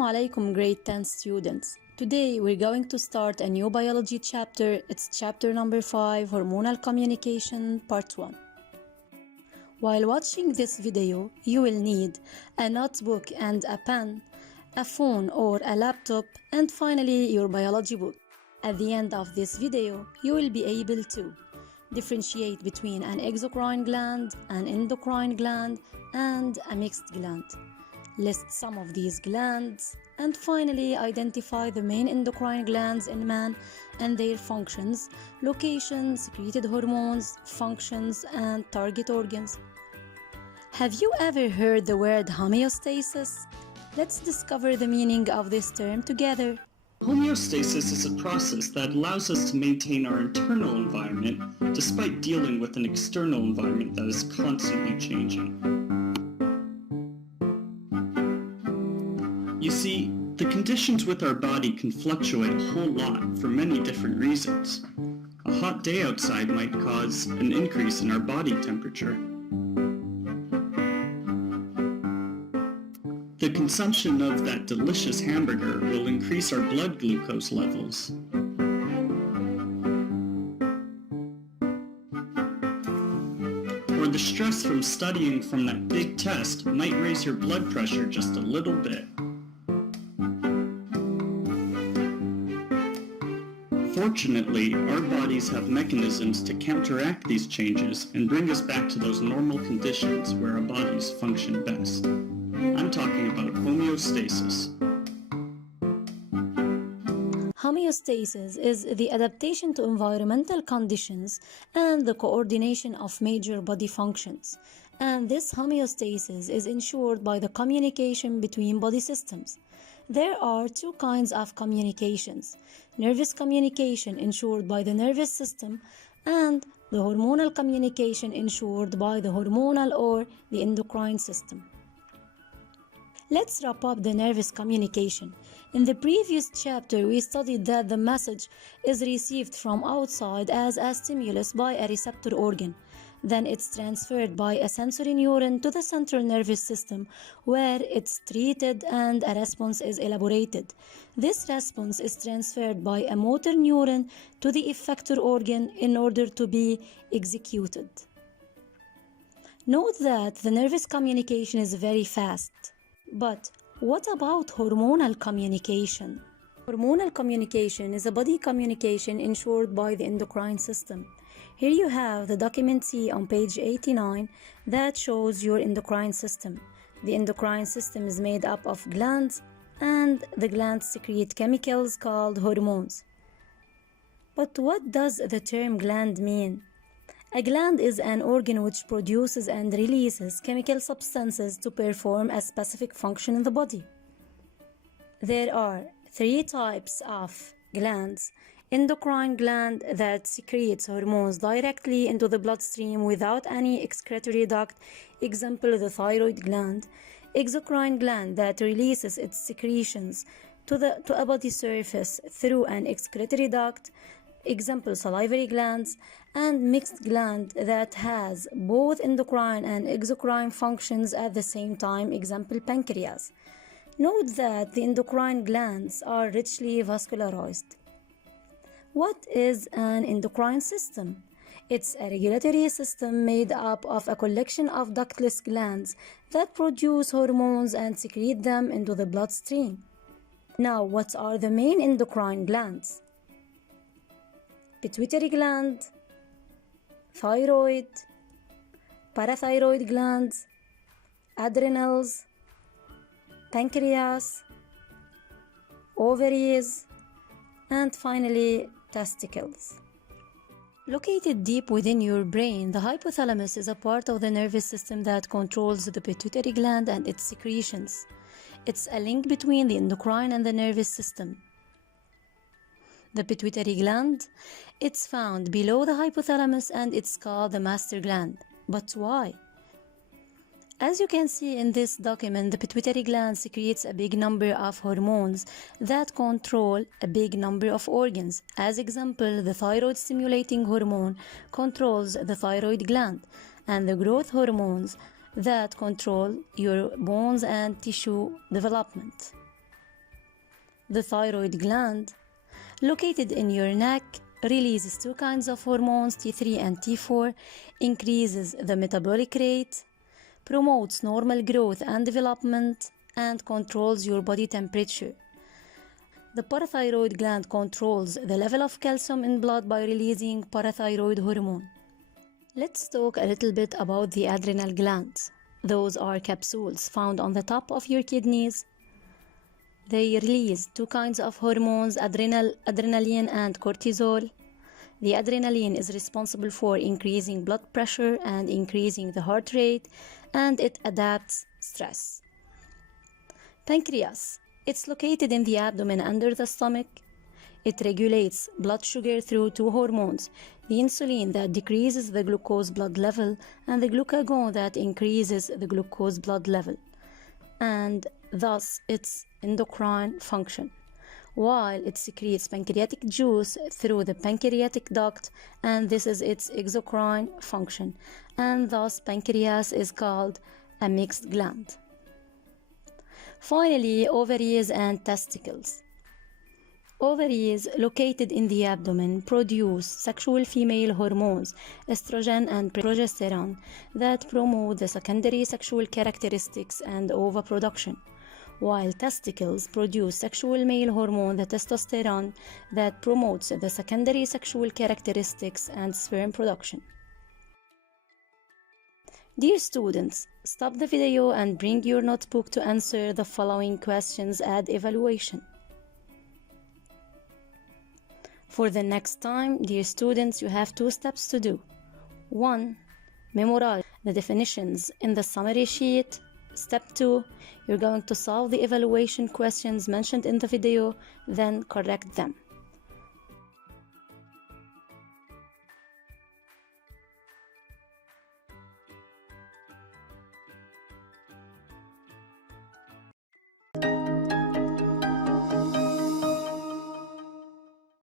Assalamu alaikum grade 10 students. Today we're going to start a new biology chapter. It's chapter number 5, Hormonal Communication, part 1. While watching this video, you will need a notebook and a pen, a phone or a laptop, and finally your biology book. At the end of this video, you will be able to differentiate between an exocrine gland, an endocrine gland, and a mixed gland. List some of these glands, and finally identify the main endocrine glands in man and their functions, locations, secreted hormones, functions, and target organs. Have you ever heard the word homeostasis? Let's discover the meaning of this term together. Homeostasis is a process that allows us to maintain our internal environment despite dealing with an external environment that is constantly changing. You see, the conditions with our body can fluctuate a whole lot for many different reasons. A hot day outside might cause an increase in our body temperature. The consumption of that delicious hamburger will increase our blood glucose levels. Or the stress from studying from that big test might raise your blood pressure just a little bit. Fortunately, our bodies have mechanisms to counteract these changes and bring us back to those normal conditions where our bodies function best. I'm talking about homeostasis. Homeostasis is the adaptation to environmental conditions and the coordination of major body functions. And this homeostasis is ensured by the communication between body systems. There are two kinds of communications: nervous communication ensured by the nervous system and the hormonal communication ensured by the hormonal or the endocrine system. Let's wrap up the nervous communication. In the previous chapter, we studied that the message is received from outside as a stimulus by a receptor organ. Then it's transferred by a sensory neuron to the central nervous system, where it's treated and a response is elaborated. This response is transferred by a motor neuron to the effector organ in order to be executed. Note that the nervous communication is very fast. But what about hormonal communication? Hormonal communication is a body communication ensured by the endocrine system. Here you have the document C on page 89 that shows your endocrine system. The endocrine system is made up of glands, and the glands secrete chemicals called hormones. But what does the term gland mean? A gland is an organ which produces and releases chemical substances to perform a specific function in the body. There are three types of glands: endocrine gland that secretes hormones directly into the bloodstream without any excretory duct, example the thyroid gland; exocrine gland that releases its secretions to a body surface through an excretory duct, example salivary glands; and mixed gland that has both endocrine and exocrine functions at the same time, example pancreas. Note that the endocrine glands are richly vascularized. What is an endocrine system? It's a regulatory system made up of a collection of ductless glands that produce hormones and secrete them into the bloodstream. Now, what are the main endocrine glands? Pituitary gland, thyroid, parathyroid glands, adrenals, pancreas, ovaries, and finally testicles. Located deep within your brain, the hypothalamus is a part of the nervous system that controls the pituitary gland and its secretions. It's a link between the endocrine and the nervous system. The pituitary gland, it's found below the hypothalamus and it's called the master gland. But why? As you can see in this document, the pituitary gland secretes a big number of hormones that control a big number of organs. As example, the thyroid stimulating hormone controls the thyroid gland, and the growth hormones that control your bones and tissue development. The thyroid gland, located in your neck, releases two kinds of hormones, T3 and T4, increases the metabolic rate, promotes normal growth and development, and controls your body temperature. The parathyroid gland controls the level of calcium in blood by releasing parathyroid hormone. Let's talk a little bit about the adrenal glands. Those are capsules found on the top of your kidneys. They release two kinds of hormones, adrenaline and cortisol. The adrenaline is responsible for increasing blood pressure and increasing the heart rate, and it adapts stress. Pancreas. It's located in the abdomen under the stomach. It regulates blood sugar through two hormones, the insulin that decreases the glucose blood level and the glucagon that increases the glucose blood level, and thus its endocrine function, while it secretes pancreatic juice through the pancreatic duct, and this is its exocrine function, and thus pancreas is called a mixed gland. Finally, ovaries and testicles. Ovaries, located in the abdomen, produce sexual female hormones, estrogen and progesterone, that promote the secondary sexual characteristics and oviproduction, while testicles produce sexual male hormone, the testosterone, that promotes the secondary sexual characteristics and sperm production. Dear students, stop the video and bring your notebook to answer the following questions at evaluation. For the next time, dear students, you have two steps to do. 1. Memorize the definitions in the summary sheet. Step 2. You're going to solve the evaluation questions mentioned in the video, then correct them.